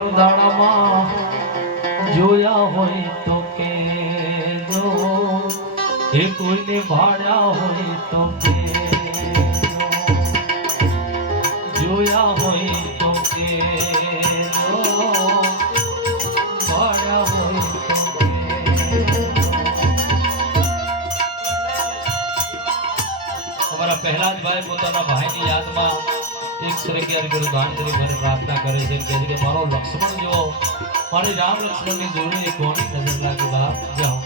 દાડામાં જોયા હોય તો કેજો, એ કોઈને ભાડ્યા હોય તો કેજો, જોયા હોય તો કેજો, ભાડ્યા હોય તો કેજો. અમારા પહેલાજ ભાઈ પોતાના ભાઈની યાદમાં એક શ્રેય ગુરુદાન કરી મને પ્રાર્થના કરે છે કે મારો લક્ષ્મણ જો મારી રામ લક્ષ્મણની જોડીને કોની નજર લાગી બાપ જાઓ.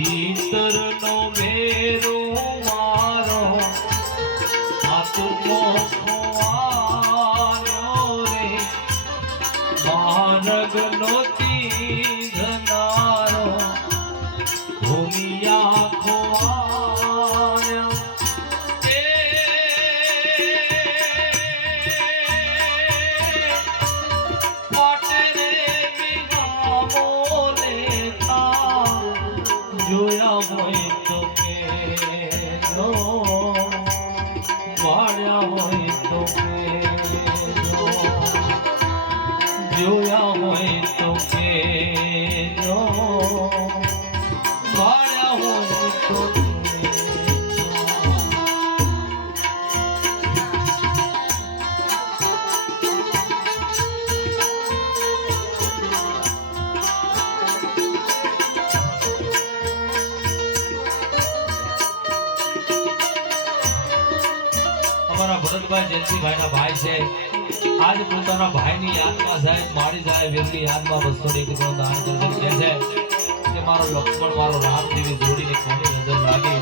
ઈતરનો મેરો મારો આત્મો ખોવાયો રે, માર્ગનો જોયા હોય તો કેજો, વાળ્યા હોય તો કેજો, જોયા હોય તો કેજો, વાળ્યા હોય તો અમારા ભરતભાઈ જયંતિભાઈના ભાઈ છે. આજ પોતાના ભાઈની યાદમાં સાહેબ મારી જાય વેલની યાદમાં 201 દાન કરી કહે છે કે મારો લક્ષ્મણ મારો રામ જેવી જોડીને કોની નજર લાગે.